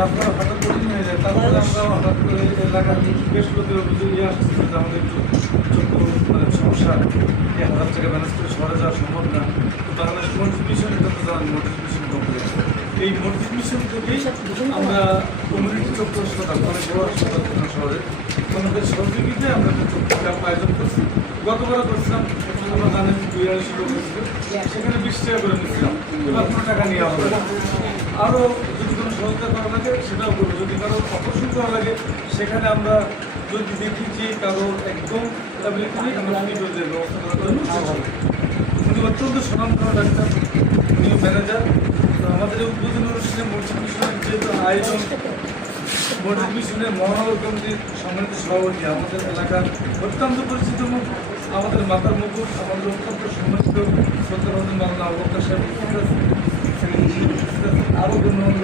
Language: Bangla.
তারপরে হঠাৎ কঠিন হয়ে যায়। তারপরে আমরা হঠাৎ করে এলাকার বেশ লোকের অভিযোগ আসছে যে আমাদের একটু চক্ষু মানে সমস্যা, 1000 টাকা ব্যালেন্স করে শহরে যাওয়া সম্ভব না। তো বাংলাদেশ মসজিদ মিশন, এটা তো জানেন মসজিদ মিশন কোম্পানি, এই মসজিদ মিশন থেকেই আমরা কমিউনিটি চক্ষু হাসপাতাল, অনেক বড় হাসপাতাল শহরে, আমাদের সহযোগিতায় আমরা একটা চক্ষু ক্যাম্প আয়োজন করছি। গতবার করছিলাম, আমরা জানেন 42 লোক হয়েছিল, সেখানে 20 টাকা করে নিচ্ছিলাম, এবার কোনো টাকা নেওয়া হবে না। আরও যদি কোনো সহযোগিতা করা লাগে সেটাও করবো, যদি কারো অপারেশন করা লাগে সেখানে আমরা যদি দেখি যে কারো একদম অ্যাবিলিটি নেই, আমরা ফ্রিজের ব্যবস্থা করা হবে। উনি অত্যন্ত স্বনামধন্য ডাক্তার, উনি ম্যানেজার। তো আমাদের এই উদ্বোধনী অনুষ্ঠানে মসজিদ মিশনের যেহেতু আয়োজন, মসজিদ মিশনের মহানগর কমিটির সম্মানিত সভাপতি, আমাদের এলাকার অত্যন্ত পরিচিত মুখ, আমাদের মাতার মুকুট, আমাদের অত্যন্ত সম্মানিত সত্তর মাওলানা আবু বকর সাহেব, আরও গণ্যমান্য